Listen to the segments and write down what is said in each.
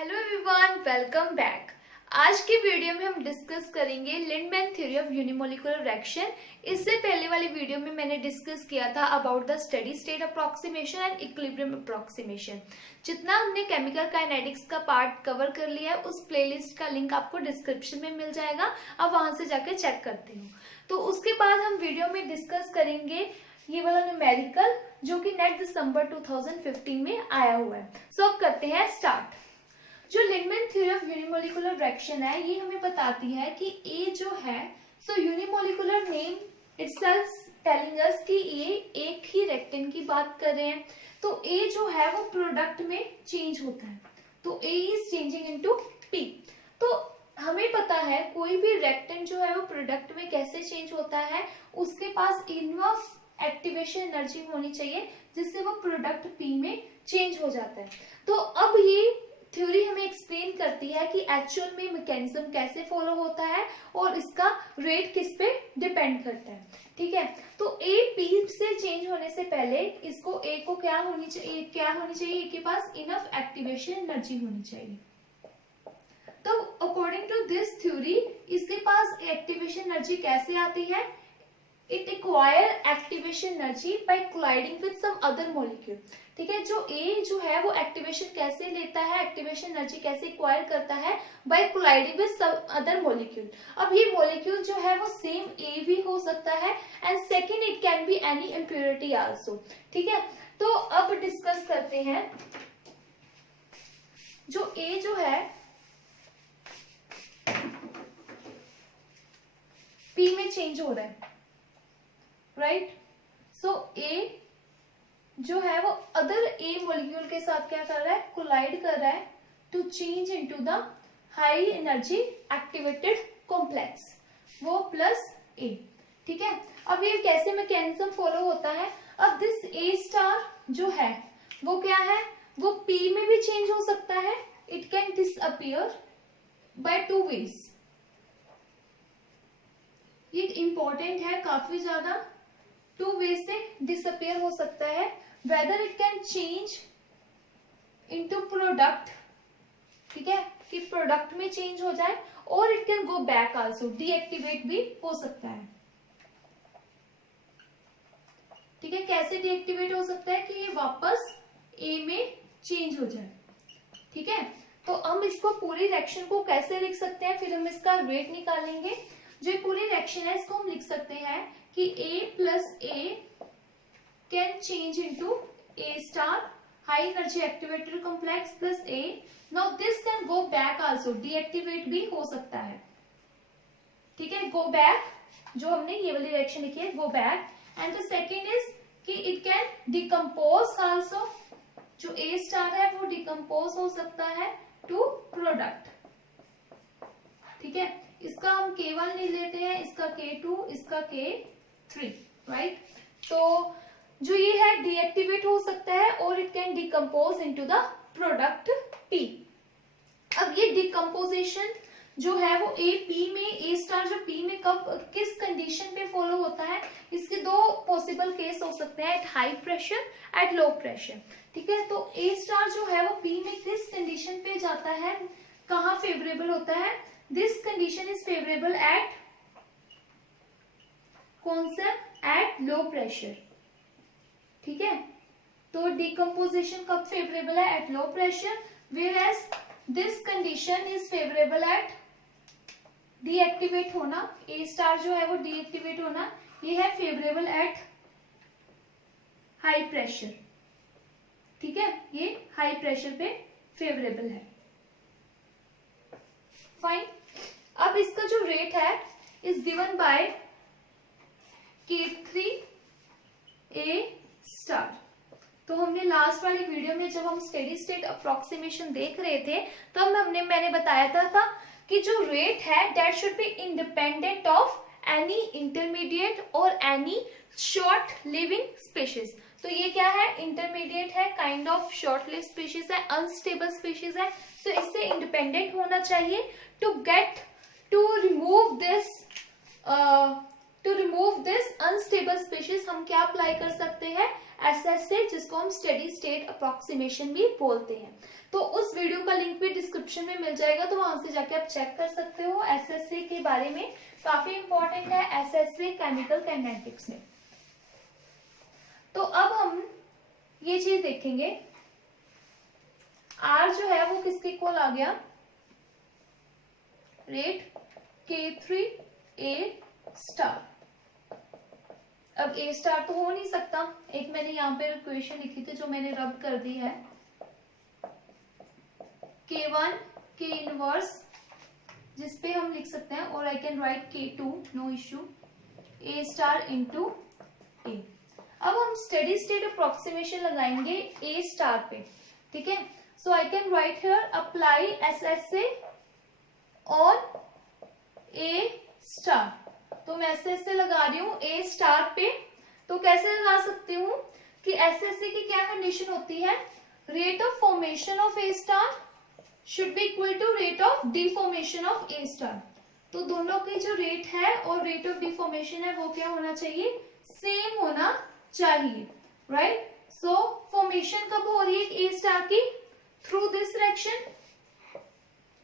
Hello everyone, welcome back. आज की video में हम डिस्कस करेंगे Lindeman theory of unimolecular reaction. इससे पहले वाली वीडियो में मैंने डिस्कस किया था about the steady state approximation and equilibrium approximation. जितना हमने केमिकल काइनेटिक्स का पार्ट कवर कर लिया है उस प्लेलिस्ट का लिंक आपको डिस्क्रिप्शन में मिल जाएगा, आप वहां से जाकर चेक करते हो। तो उसके बाद हम वीडियो में डिस्कस करेंगे ये वाला न्यूमेरिकल जो कि नेट दिसंबर 2015 में आया हुआ है। सो अब करते हैं स्टार्ट। जो Lindemann theory of unimolecular reaction है ये हमें बताती है कि ए जो है सो unimolecular name itself telling us कि ये एक ही रिएक्टेंट की बात कर रहे हैं। तो ए जो है वो प्रोडक्ट में चेंज होता है, तो ए इज चेंजिंग इनटू पी। तो हमें पता है कोई भी रिएक्टेंट जो है वो प्रोडक्ट में कैसे चेंज होता है, उसके पास इनफ एक्टिवेशन एनर्जी होनी चाहिए जिससे वो प्रोडक्ट पी में चेंज हो जाता है। तो अब ये थ्योरी हमें एक्सप्लेन करती है कि एक्चुअल में मैकेनिज्म कैसे फॉलो होता है और इसका रेट किस पे डिपेंड करता है। ठीक है, तो ए पी से चेंज होने से पहले इसको ए को क्या होनी चाहिए, ए के पास इनफ एक्टिवेशन एनर्जी होनी चाहिए। तो अकॉर्डिंग टू दिस थ्योरी इसके पास एक्टिवेशन एनर्जी कैसे आती है, it acquire activation energy by colliding with some other molecule. ठीक है, जो ए जो है वो एक्टिवेशन कैसे लेता है, एक्टिवेशन एनर्जी कैसे एक्वायर करता है, by colliding with some other molecule. अब ये मॉलिक्यूल जो है वो सेम ए भी हो सकता है and second it can be any impurity also. ठीक है, तो अब डिस्कस करते हैं जो ए जो है पी में चेंज हो रहा है, राइट। सो ए जो है वो अदर ए मॉलिक्यूल के साथ क्या कर रहा है, कोलाइड कर रहा है to change into the high energy activated complex, वो प्लस ए। ठीक है, अब ये कैसे मैकेनिज्म फॉलो होता है। अब दिस ए स्टार जो है वो क्या है, वो पी में भी चेंज हो सकता है, it can disappear by two ways. ये इंपॉर्टेंट है काफी ज्यादा, टू वे से डिसअपियर हो सकता है, whether it can change into product. ठीक है, कि प्रोडक्ट में चेंज हो जाए, और it can go back also, deactivate भी हो सकता है। ठीक है, कैसे डीएक्टिवेट हो सकता है कि ये वापस ए में चेंज हो जाए। ठीक है, तो हम इसको पूरी रिएक्शन को कैसे लिख सकते हैं, फिर हम इसका रेट निकालेंगे। जो पूरी रिएक्शन है इसको हम लिख सकते हैं कि A plus A can change into A star high energy activated complex plus A। Now this can go back also, deactivate भी हो सकता है। ठीक है, गो बैक, जो हमने ये वाली रिएक्शन लिखी है go back. And the second is कि इट कैन डिकम्पोज आल्सो, जो A स्टार है वो डिकम्पोज हो सकता है टू प्रोडक्ट। ठीक है, इसका हम K1 ले लेते हैं, इसका K2, इसका K3, राइट। तो जो ये है डीएक्टिवेट हो सकता है और it can decompose into the product P। अब ये डिकम्पोजिशन जो है वो ए पी में, ए स्टार जो पी में कब किस कंडीशन पे फॉलो होता है, इसके दो पॉसिबल केस हो सकते हैं, eight high pressure, eight low pressure. ठीक है, तो ए स्टार जो है वो पी में किस कंडीशन पे जाता है, कहाँ फेवरेबल होता है, this condition is favourable at कौन सा, एट लो प्रेशर। ठीक है, तो डिकम्पोजिशन कब फेवरेबल है, at low pressure, whereas this condition is favourable at deactivate होना, ए स्टार जो है वो डीएक्टिवेट होना, ये है फेवरेबल एट हाई प्रेशर। ठीक है, ये हाई प्रेशर पे फेवरेबल है। फाइन, अब इसका जो रेट है is given by K3 A star. तो हमने लास्ट वाली वीडियो में जब हम स्टेडी स्टेट अप्रोक्सीमेशन देख रहे थे तब मैंने बताया था कि जो रेट है that should be independent of any intermediate और एनी शॉर्ट लिविंग स्पीशीज। तो ये क्या है, इंटरमीडिएट है, kind of short live species है, अनस्टेबल स्पीशीज है, तो इससे इंडिपेंडेंट होना चाहिए to remove this to remove this unstable species हम क्या अप्लाई कर सकते हैं, एसएसए, जिसको हम स्टेडी स्टेट अप्रोक्सीमेशन भी बोलते हैं। तो उस वीडियो का लिंक भी डिस्क्रिप्शन में मिल जाएगा, तो वहां से जाके आप चेक कर सकते हो। एसएसए के बारे में काफी इंपॉर्टेंट है एसएसए केमिकल काइनेटिक्स में। तो अब हम ये चीज देखेंगे, आर जो है वो किसके इक्वल आ गया, रेट K3A स्टार। अब A स्टार तो हो नहीं सकता, एक मैंने यहाँ पे इक्वेशन लिखी थी जो मैंने रब कर दी है, K1 K इनवर्स, जिसपे हम लिख सकते हैं, और I can write K2 no issue, A star into A। अब हम स्टेडी स्टेट अप्रोक्सीमेशन लगाएंगे A स्टार पे, ठीक है। So I can write here apply SSA on A star. तो मैं एसएसए लगा रही हूँ A स्टार पे। तो कैसे लगा सकती हूँ कि एसएसए की क्या कंडीशन होती है, rate of formation of A star should be equal to rate of deformation of A star. तो दोनों की जो रेट है और रेट ऑफ डिफॉर्मेशन है वो क्या होना चाहिए, सेम होना चाहिए, राइट। सो फॉर्मेशन कब हो रही है A स्टार की, थ्रू दिस डायरेक्शन,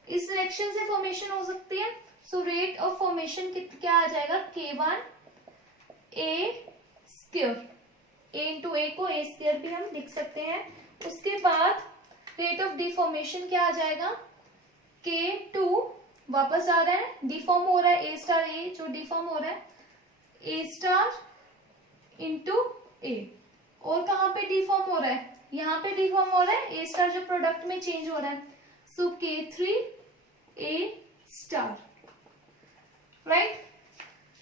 इस डायरेक्शन से फॉर्मेशन हो सकती है। सो रेट ऑफ फॉर्मेशन क्या आ जाएगा, K1A square, A into A को A स्क्वायर भी हम लिख सकते हैं। उसके बाद रेट ऑफ डिफॉर्मेशन क्या आ जाएगा, K2 वापस आ रहा है, डिफॉर्म हो रहा है A स्टार, A जो डिफॉर्म हो रहा है A स्टार इंटू A। और कहाँ पे डिफॉर्म हो रहा है, यहाँ पे डिफॉर्म हो रहा है A स्टार जो प्रोडक्ट में चेंज हो रहा है। सो K3A स्टार, राइट।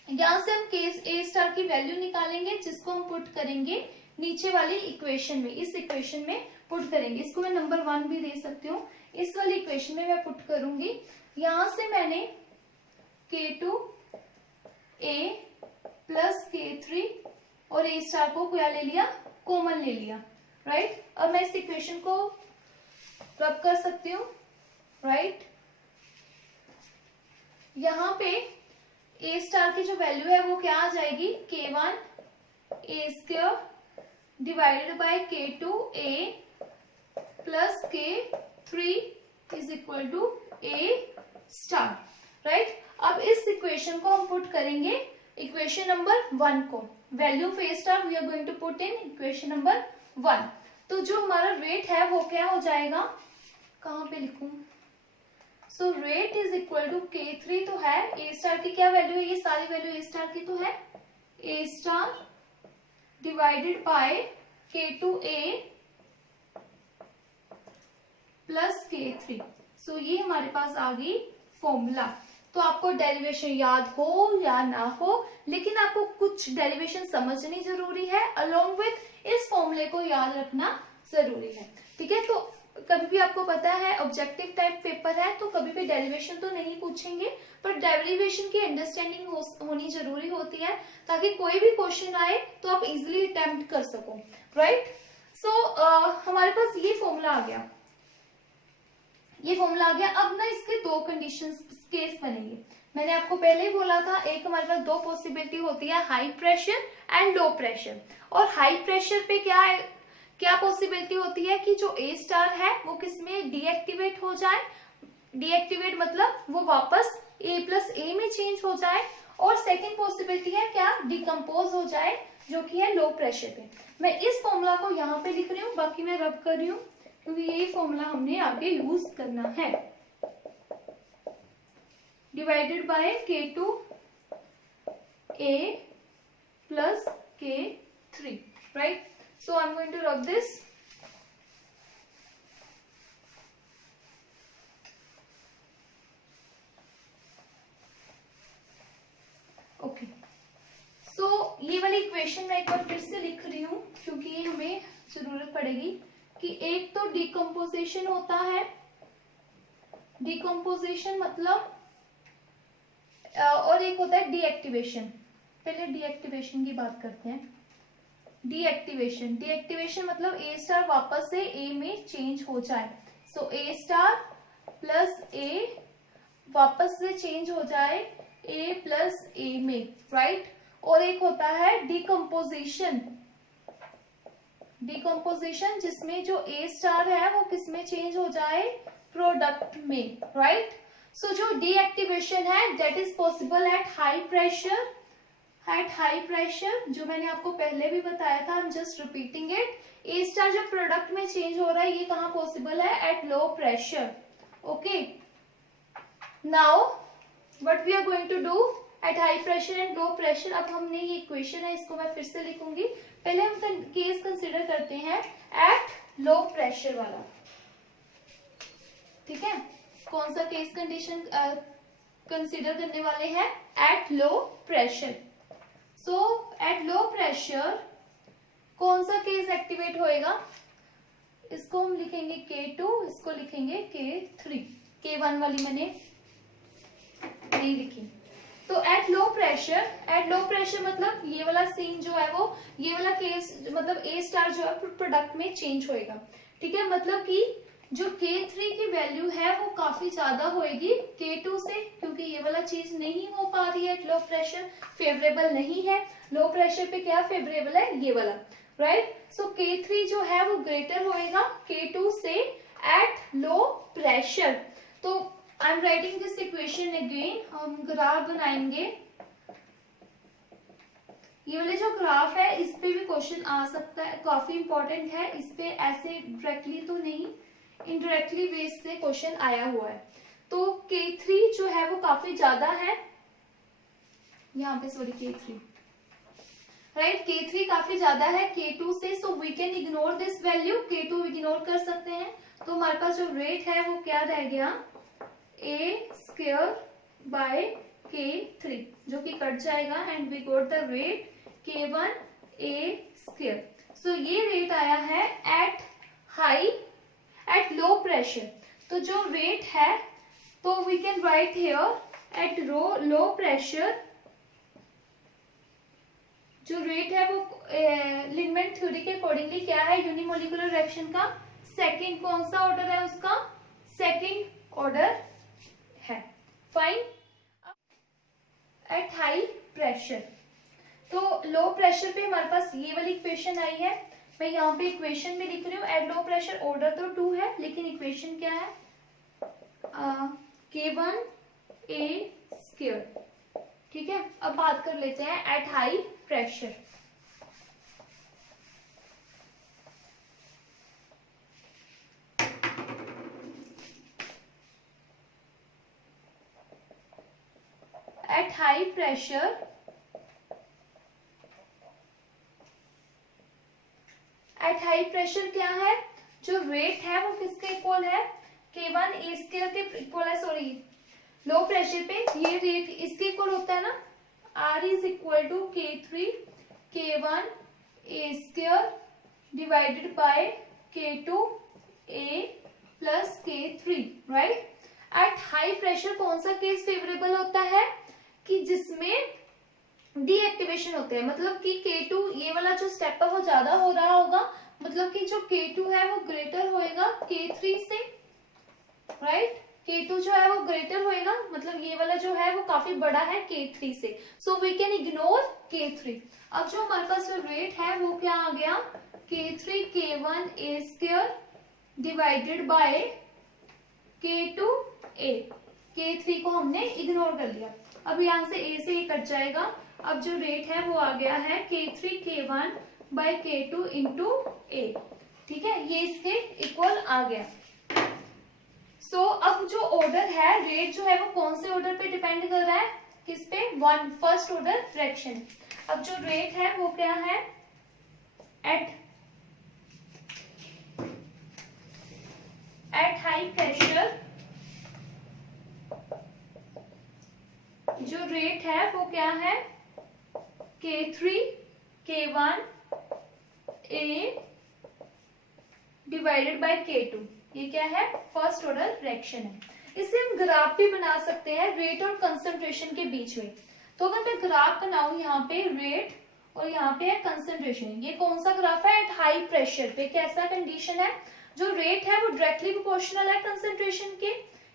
यहां से हम केस A स्टार की वैल्यू निकालेंगे, जिसको हम पुट करेंगे नीचे वाली इक्वेशन में, इस इक्वेशन में पुट करेंगे। इसको मैं नंबर 1 भी दे सकती हूँ, इस वाली इक्वेशन में मैं पुट करूंगी। यहां से मैंने K2A प्लस K3 और A स्टार को क्या ले लिया, कॉमन ले लिया, राइट। अब मैं इस इक्वेशन को रब कर सकती हूँ, राइट। यहाँ पे A स्टार की जो वैल्यू है वो क्या आ जाएगी, K1A square divided by K2A plus K3 is equal to A star, right. अब इस इक्वेशन को हम पुट करेंगे इक्वेशन नंबर 1 को, value of A star we are going to put in equation number 1। तो जो हमारा रेट है वो क्या हो जाएगा, कहाँ पे लिखूं, so rate is equal to K3 तो है, A स्टार की क्या वैल्यू है, ये सारी वैल्यू A स्टार की तो है, A star divided by K2A plus K3। सो ये हमारे पास आ गई फॉर्मूला। तो आपको डेरिवेशन याद हो या ना हो, लेकिन आपको कुछ डेरिवेशन समझनी जरूरी है, अलोंग विथ इस फॉर्मूले को याद रखना जरूरी है, ठीक है। तो कभी भी आपको पता है ऑब्जेक्टिव टाइप पेपर है, तो कभी भी डेरिवेशन तो नहीं पूछेंगे, पर डेरिवेशन की अंडरस्टैंडिंग होनी जरूरी होती है, ताकि कोई भी क्वेश्चन आए तो आप इजिली अटेम्प्ट कर सको, राइट। सो हमारे पास ये फॉर्मूला आ गया, ये फॉर्मूला आ गया। अब ना इसके दो कंडीशंस केस बनेंगे। मैंने आपको पहले ही बोला था, एक हमारे पास दो पॉसिबिलिटी होती है, high pressure and low pressure. और हाई प्रेशर पे क्या पॉसिबिलिटी होती है कि जो A स्टार है वो किसमें डीएक्टिवेट हो जाए, डीएक्टिवेट मतलब वो वापस A प्लस A में चेंज हो जाए। और सेकेंड पॉसिबिलिटी है क्या, डिकम्पोज हो जाए, जो कि है लो प्रेशर पे। मैं इस फॉर्मूला को यहाँ पे लिख रही हूँ, बाकी मैं रब कर रही हूँ, क्योंकि यही फॉर्मूला हमने आगे यूज करना है। Divided by K2A plus K3, right. So I'm going to rub this. Okay. So ये वाली इक्वेशन मैं एक बार फिर से लिख रही हूँ, क्योंकि ये हमें जरूरत पड़ेगी कि एक तो डिकम्पोजिशन होता है, डिकम्पोजिशन मतलब, और एक होता है डीएक्टिवेशन। पहले डीएक्टिवेशन की बात करते हैं। डीएक्टिवेशन, डीएक्टिवेशन मतलब A स्टार वापस से A में चेंज हो जाए। सो A स्टार प्लस A वापस से चेंज हो जाए A प्लस A में, राइट। और एक होता है डिकम्पोजिशन, जिसमें जो ए स्टार है वो किस में चेंज हो जाए, प्रोडक्ट में, राइट। सो जो डीएक्टिवेशन है that is possible at high pressure, जो मैंने आपको पहले भी बताया था, I am just repeating it. A star जो प्रोडक्ट में चेंज हो रहा है ये कहाँ पॉसिबल है, at low pressure, okay. Now what we are going to do at high pressure and low pressure. अब हमने ये इक्वेशन है, इसको मैं फिर से लिखूंगी। पहले हम केस कंसिडर करते हैं एट लो प्रेशर वाला, ठीक है। कौन सा केस कंडीशन कंसिडर करने वाले हैं, एट लो प्रेशर। सो एट लो प्रेशर कौन सा केस एक्टिवेट होएगा, इसको हम लिखेंगे K2, इसको लिखेंगे K3। K1 वाली मैंने नहीं लिखी। तो एट लो प्रेशर मतलब ये वाला सीन जो है वो, ये वाला केस मतलब ए स्टार जो है प्रोडक्ट में चेंज होएगा, ठीक है। मतलब कि जो K3 की वैल्यू है वो काफी ज्यादा होएगी K2 से, क्योंकि ये वाला चीज नहीं हो पा रही है, लो प्रेशर फेवरेबल नहीं है। लो प्रेशर पे क्या फेवरेबल है, ये वाला, राइट। सो K3 जो है वो ग्रेटर होएगा K2 से एट लो प्रेशर। तो I am writing this equation again, हम ग्राफ बनाएंगे। ये वाले जो ग्राफ है इस पे भी क्वेश्चन आ सकता है, काफी इंपॉर्टेंट है। इस पे ऐसे डायरेक्टली तो नहीं, इनडायरेक्टली बेस से क्वेश्चन आया हुआ है। तो K3 जो है वो काफी ज्यादा है, यहाँ पे सॉरी K3, राइट। K3 काफी ज्यादा है K2 से, so we can ignore this value, K2 ignore कर सकते हैं। तो हमारे पास जो रेट है वो क्या रह गया, A स्क्वायर बाय K3, जो कि कट जाएगा and we got the rate K1 A square. So ये रेट आया है एट लो प्रेशर। तो जो रेट है तो we can write here at low pressure, जो रेट है वो लिंडमैन थ्योरी के अकॉर्डिंगली क्या है, यूनिमोलिकुलर रिएक्शन का सेकंड कौन सा ऑर्डर है, उसका सेकंड ऑर्डर है, फाइन। एट हाई प्रेशर, तो लो प्रेशर पे हमारे पास ये वाली इक्वेशन आई है, मैं यहाँ पे इक्वेशन भी लिख रही हूँ। एट लो प्रेशर ऑर्डर तो 2 है, लेकिन इक्वेशन क्या है, K1 A स्क्वायर, ठीक है। अब बात कर लेते हैं eight high pressure. Eight high pressure, क्या है, जो रेट है वो किसके इक्वल है, K1 A स्क्वायर के इक्वल है। सॉरी, लो प्रेशर पे ये रेट इसके इक्वल होता है ना, R is equal to K3 K1 A square divided by K2 A plus K3, right. At high pressure कौन सा केस फेवरेबल होता है, कि जिसमें डीएक्टिवेशन होते हैं, मतलब कि K2 ये वाला जो स्टेप है वो ज्यादा हो रहा होगा, मतलब कि जो K2 है वो ग्रेटर होएगा K3 से, राइट। K2 जो है वो ग्रेटर होएगा, मतलब ये वाला जो है वो काफी बड़ा है K3 से, so we can ignore K3। अब जो हमारे पास जो रेट है वो क्या आ गया, K3 K1 A square divided by K2 A। K3 को हमने इग्नोर कर लिया, अब यहाँ से A से ये कट जाएगा। अब जो रेट है वो आ गया है K3 K1 bye K2 into A, ठीक है, ये इसके इक्वल आ गया। सो अब जो ऑर्डर है, रेट जो है वो कौन से ऑर्डर पे डिपेंड कर रहा है, किस पे, फर्स्ट ऑर्डर फ्रैक्शन। अब जो रेट है वो क्या है, एट हाई प्रेशर, जो रेट है वो क्या है, K3 K1 A divided by K2, ये क्या है, फर्स्ट ऑर्डर रिएक्शन है। इसे हम ग्राफ भी बना सकते हैं रेट और कंसंट्रेशन के बीच में। तो अगर मैं ग्राफ बनाऊं, यहाँ पे रेट और यहाँ पे है कंसंट्रेशन, ये कौन सा ग्राफ है, एट हाई प्रेशर पे कैसा कंडीशन है, जो रेट है वो डायरेक्टली प्रोपोर्शनल है कंसंट्रेशन के,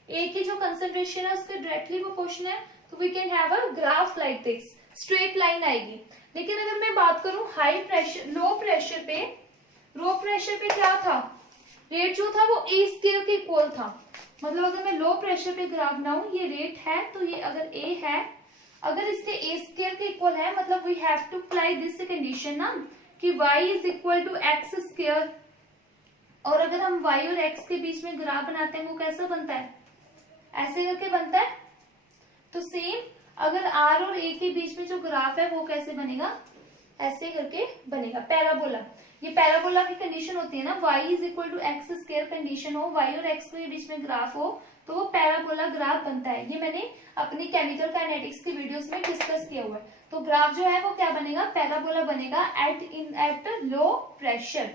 ए की जो कंसंट्रेशन है उसके डायरेक्टली प्रोपोर्शनल है। तो we can have a graph like this. Straight line आएगी। लेकिन अगर मैं बात करूं हाई प्रेशर, लो प्रेशर पे क्या था, रेट जो था वो ए स्केयर के इक्वल था। मतलब अगर मैं लो प्रेशर पे ग्राफ बनाऊं, ये रेट है तो ये अगर ए है, अगर इसके ए स्केयर के इक्वल है, मतलब we have to apply this condition ना कि y is equal to x square. और अगर हम y और x के बीच में ग्राफ बनाते हैं वो कैसा बनता है, ऐसे करके बनता है। तो सेम अगर r और a के बीच में जो ग्राफ है वो कैसे बनेगा, ऐसे करके बनेगा, पैराबोला। ये पैराबोला की कंडीशन होती है ना, y is equal to x square condition हो, y और x के बीच में ग्राफ हो तो वो पैराबोला ग्राफ बनता है। ये मैंने अपनी केमिकल काइनेटिक्स की वीडियोस में डिस्कस किया हुआ है। तो ग्राफ जो है वो क्या बनेगा, पैराबोला बनेगा एट लो प्रेशर।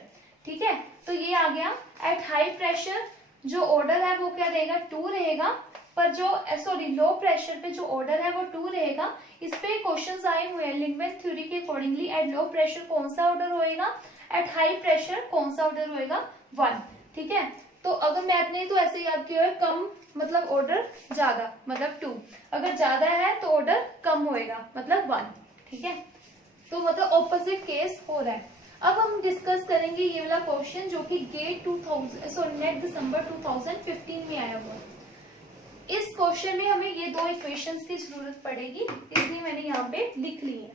ठीक है, तो ये आ गया। एट हाई प्रेशर जो ऑर्डर है वो क्या रहेगा, 2 रहेगा, पर जो सॉरी लो प्रेशर पे जो ऑर्डर है वो 2 रहेगा। इस पे क्वेश्चंस आए हुए हैं लिंडमैन थ्योरी के अकॉर्डिंगली, एट लो प्रेशर कौन सा ऑर्डर होएगा, एट हाई प्रेशर कौन सा ऑर्डर होएगा, 1। ठीक है, तो अगर मैथ ने तो ऐसे याद किया है, कम मतलब ऑर्डर ज्यादा मतलब 2, अगर ज्यादा है तो ऑर्डर कम होएगा मतलब 1। ठीक है, तो मतलब ऑपोजिट केस हो रहा है। अब हम डिस्कस करेंगे ये वाला क्वेश्चन जो कि गेट नेट दिसंबर 2015 में आया हुआ। इस क्वेश्चन में हमें ये 2 इक्वेशंस की जरूरत पड़ेगी, इसलिए मैंने यहाँ पे लिख ली है।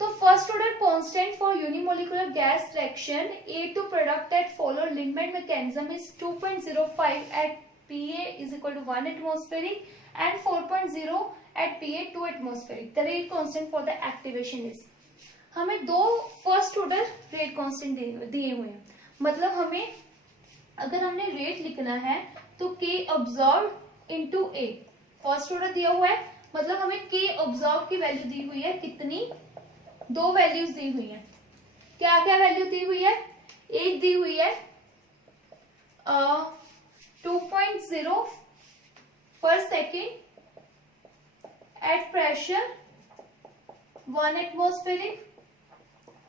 तो first order constant for unimolecular gas reaction A2 product at follow Lindemann mechanism is 2.05 at Pa is equal to 1 atmospheric and 4.0 at Pa 2 atmospheric. The rate constant for the activation is, हमें 2 first order rate constant दिए हुए हैं। मतलब हमें अगर हमने rate लिखना है तो K observe into A, first order दिया हुआ है, मतलब हमें K ऑब्जर्व की वैल्यू दी हुई है कितनी, 2 वैल्यूज दी हुई है। क्या क्या वैल्यू दी हुई है, एक दी हुई है 2.0 पर सेकेंड एट प्रेशर 1 एटमॉस्फेरिक।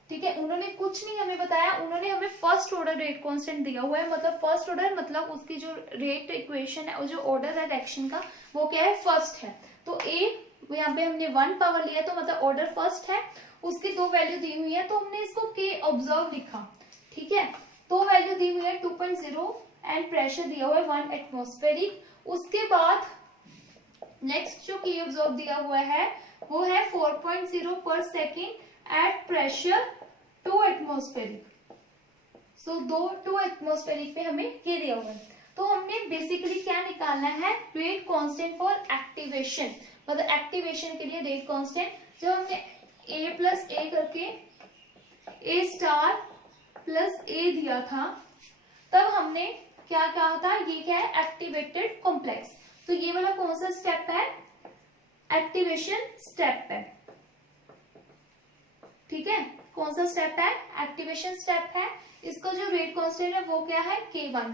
ठीक है, उन्होंने कुछ नहीं हमें बताया, उन्होंने हमें फर्स्ट ऑर्डर रेट कांस्टेंट दिया हुआ है। मतलब फर्स्ट ऑर्डर मतलब उसकी जो रेट इक्वेशन है और जो ऑर्डर है रिएक्शन का वो क्या है, फर्स्ट है। तो ए यहाँ पे हमने 1 पावर लिया तो मतलब ऑर्डर फर्स्ट है, उसकी 2 वैल्यू दी हुई है तो हमने इसको के ऑब्जर्व लिखा। ठीक है, 2 वैल्यू दी हुई है 2.0 एंड प्रेशर दिया हुआ है 1 एटमॉस्फेरिक। उसके बाद नेक्स्ट जो के ऑब्जर्व दिया हुआ है वो है 4.0 पर second at pressure 2 atmospheric. So 2 atmospheric पे हमें ये दिया हुआ है। तो हमने बेसिकली क्या निकालना है, रेट कांस्टेंट फॉर एक्टिवेशन, मतलब एक्टिवेशन के लिए रेट कांस्टेंट। जब हमने A प्लस ए करके A स्टार प्लस ए दिया था तब हमने क्या कहा था, ये क्या है, एक्टिवेटेड कॉम्प्लेक्स। तो ये वाला कौन सा स्टेप है, एक्टिवेशन स्टेप है। ठीक है, कौन सा स्टेप है, एक्टिवेशन स्टेप है। इसका जो रेट कांस्टेंट है वो क्या है, K1।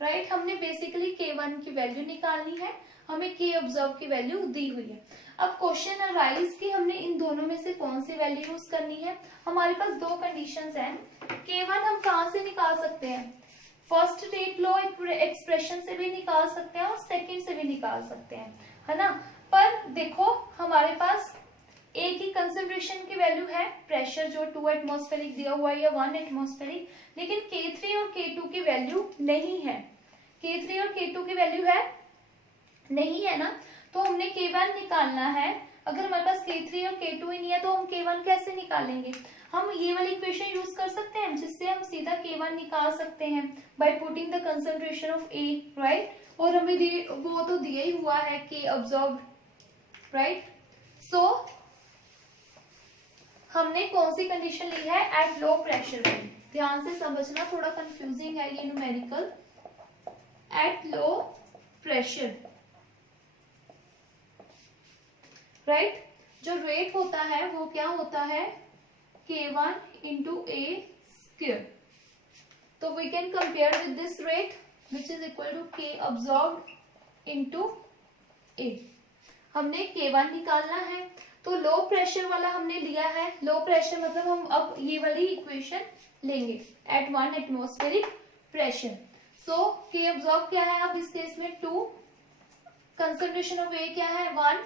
राइट, हमने बेसिकली K1 की वैल्यू निकालनी है, हमें K ऑब्जर्व की वैल्यू दी हुई है। अब क्वेश्चन अराइज कि हमने इन दोनों में से कौन सी वैल्यू यूज करनी है। हमारे पास 2 कंडीशंस हैं। K1 हम कहाँ से निकाल सकते हैं, फर्स्ट रेट लो एक्सप्रेशन से भी निकाल सकते हैं और सेकंड से भी निकाल सकते हैं, है ना। पर देखो हमारे पास A की कंसेंट्रेशन की वैल्यू है, प्रेशर जो 2 एटमॉस्फेरिक दिया हुआ है या 1 एटमॉस्फेरिक, लेकिन K3 और K2 की वैल्यू नहीं है। K3 और K2 की वैल्यू है नहीं है ना, तो हमने K1 निकालना है। अगर हमारे पास K3 और K2 ही नहीं है तो हम K1 कैसे निकालेंगे। हम ये वाली इक्वेशन यूज कर सकते हैं जिससे हम सीधा K1 निकाल सकते हैं by putting the concentration of A, right. और हमें वो तो दिया ही हुआ है K ऑब्जर्व्ड, राइट। सो हमने कौन सी कंडीशन ली है, एट लो प्रेशर पे। ध्यान से समझना, थोड़ा कंफ्यूजिंग है ये numerical. At low pressure, right, जो रेट होता है वो क्या होता है, K1 इंटू A स्क्वायर। तो we can compare with this rate which is equal to K observed into A। हमने K1 निकालना है, तो लो प्रेशर वाला हमने लिया है। लो प्रेशर मतलब हम अब ये वाली इक्वेशन लेंगे एट 1 एटमॉस्फेरिक प्रेशर। सो K ऑब्जर्व क्या है अब इस केस में 2, कंसंट्रेशन ऑफ A क्या है 1,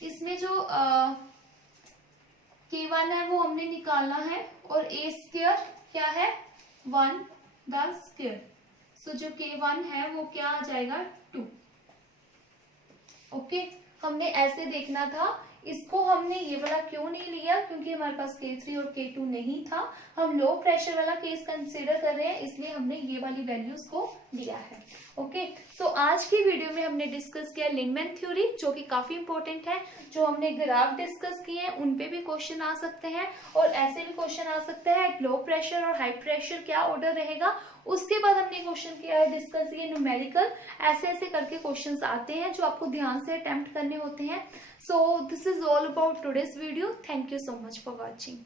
इसमें जो K1 है वो हमने निकालना है और A स्क्वायर क्या है 1 द स्क्वायर। सो जो K1 है वो क्या आ जाएगा 2। ओके, हमने ऐसे देखना था। इसको हमने ये वाला क्यों नहीं लिया, क्योंकि हमारे पास K3 और K2 नहीं था। हम लो प्रेशर वाला केस कंसीडर कर रहे हैं, इसलिए हमने ये वाली वैल्यूज को लिया है। ओके, सो आज की वीडियो में हमने डिस्कस किया लिंडमैन थ्योरी, जो कि काफी इंपॉर्टेंट है। जो हमने ग्राफ डिस्कस किए हैं उन पे भी क्वेश्चन आ सकते हैं, और ऐसे भी क्वेश्चन आ सकते हैं लो प्रेशर और हाई प्रेशर क्या ऑर्डर रहेगा। उसके बाद हमने क्वेश्चन किया है डिस्कस ये न्यूमेरिकल, ऐसे ऐसे करके क्वेश्चंस आते हैं जो आपको ध्यान से अटेम्प्ट करने होते हैं। So this is all about today's video. Thank you so much for watching.